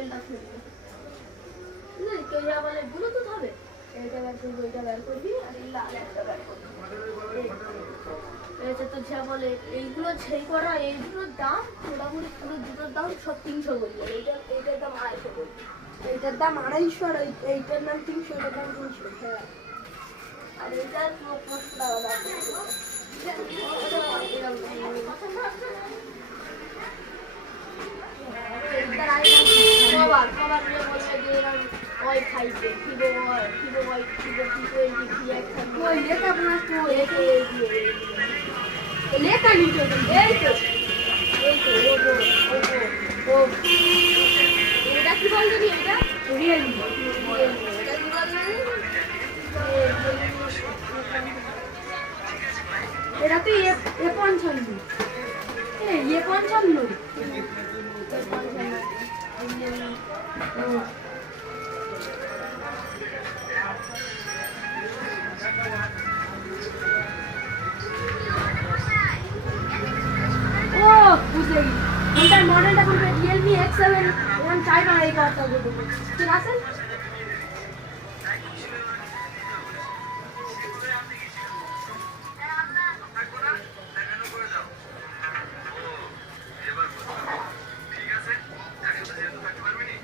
মডেলটা খুলবি না, কেউ যা বলে ব্লুটুথ হবে, এইটা বের করবি, ওইটা বের করবি, আর এই লাল একটা বের করবি। এটা তো যা বলে এইগুলো সেই করা, এইগুলোর দাম মোটামুটি পুরো দুটোর দাম সব 300 বলবো। এইটার দাম 250 বলবো, এইটার দাম 250, আর এইটার দাম 300, এটার দাম 300। হ্যাঁ, আর এইটা 500 টাকা দাম। এটা কি বলতো, এটা রিয়েলমি। এটা তো A55, A55। ও বুঝে গেছি, এটার মডেলটা বলবে রিয়েলমি X7, এখন চাই না এই কার্ডটা বলবো, ঠিক আছে? ঠিক আছে, একসাথে যেহেতু থাকতে পারবি নি।